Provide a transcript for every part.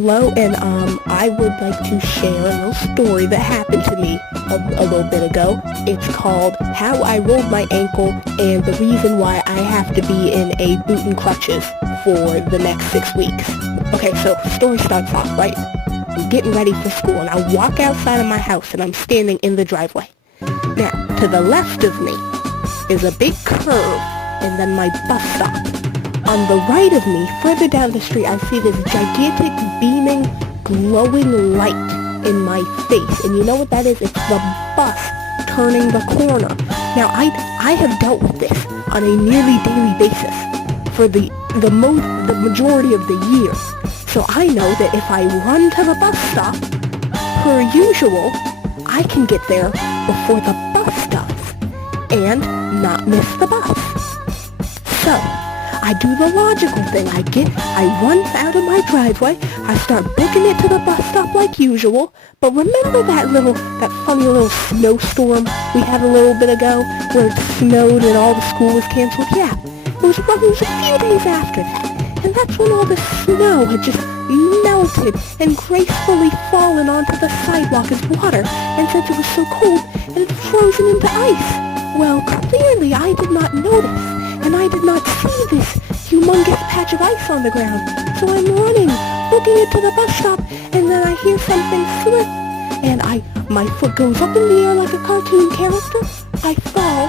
Hello, and I would like to share a little story that happened to me a little bit ago. It's called How I Rolled My Ankle and the Reason Why I Have to Be in a Boot and Crutches for the next 6 weeks. Okay, so the story starts off, right? I'm getting ready for school, and I walk outside of my house, and I'm standing in the driveway. Now, to the left of me is a big curve, and then my bus stop. On the right of me, further down the street, I see this gigantic, beaming, glowing light in my face. And you know what that is? It's the bus turning the corner. Now, I have dealt with this on a nearly daily basis for the majority of the year. So I know that if I run to the bus stop, per usual, I can get there before the bus does and not miss the bus. So I do the logical thing. I run out of my driveway, I start booking it to the bus stop like usual, but remember that funny little snowstorm we had a little bit ago, where it snowed and all the school was canceled? Yeah, it was a few days after that, and that's when all the snow had just melted and gracefully fallen onto the sidewalk as water, and since it was so cold, it had frozen into ice. Well, clearly I did not notice, and I did not see this humongous patch of ice on the ground. So I'm running, booking it to the bus stop, and then I hear something slip, and my foot goes up in the air like a cartoon character. I fall,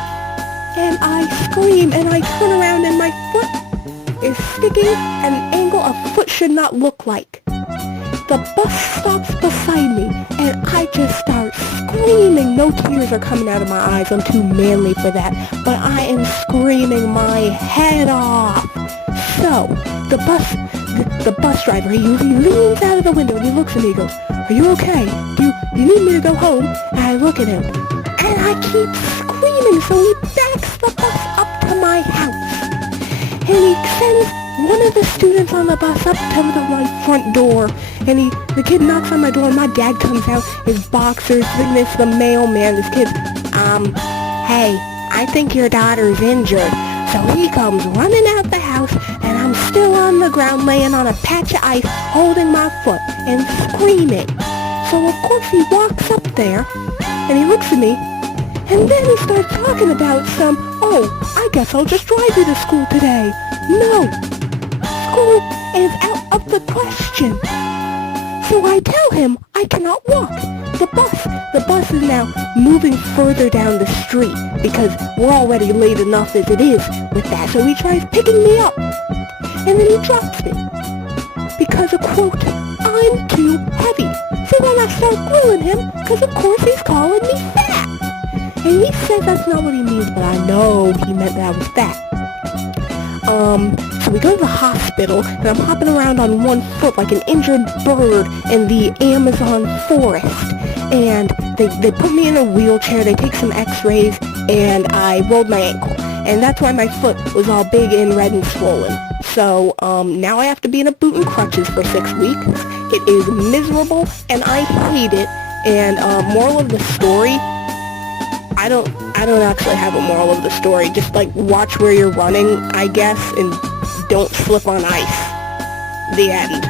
and I scream, and I turn around, and my foot is sticking at an angle a foot should not look like. The bus stops beside me, and I just start screaming. No tears are coming out of my eyes. I'm too manly for that. But I am screaming my head off. So, the bus driver, he leans out of the window and he looks at me and goes, "Are you okay? Do you need me to go home?" And I look at him, and I keep screaming, so he backs the bus up to my house. And he sends one of the students on the bus up to my front door, and the kid knocks on my door, and my dad comes out, his boxers, thinking it's the mailman. This kid, "Hey, I think your daughter's injured." So he comes running out the house, and I'm still on the ground laying on a patch of ice, holding my foot and screaming. So of course he walks up there, and he looks at me, and then he starts talking about I guess I'll just drive you to school today. No, school is out of the question. So I tell him I cannot walk. The bus is now moving further down the street because we're already late enough as it is with that. So he tries picking me up, and then he drops me because, quote, I'm too heavy. So then I start grilling him because, of course, he's calling me fat. And he says that's not what he means, but I know he meant that I was fat. So we go to the hospital, and I'm hopping around on one foot like an injured bird in the Amazon forest. And they put me in a wheelchair, they take some x-rays, and I rolled my ankle. And that's why my foot was all big and red and swollen. So, now I have to be in a boot and crutches for 6 weeks. It is miserable, and I hate it. And, moral of the story, I don't actually have a moral of the story. Just, watch where you're running, I guess, and don't slip on ice. The end.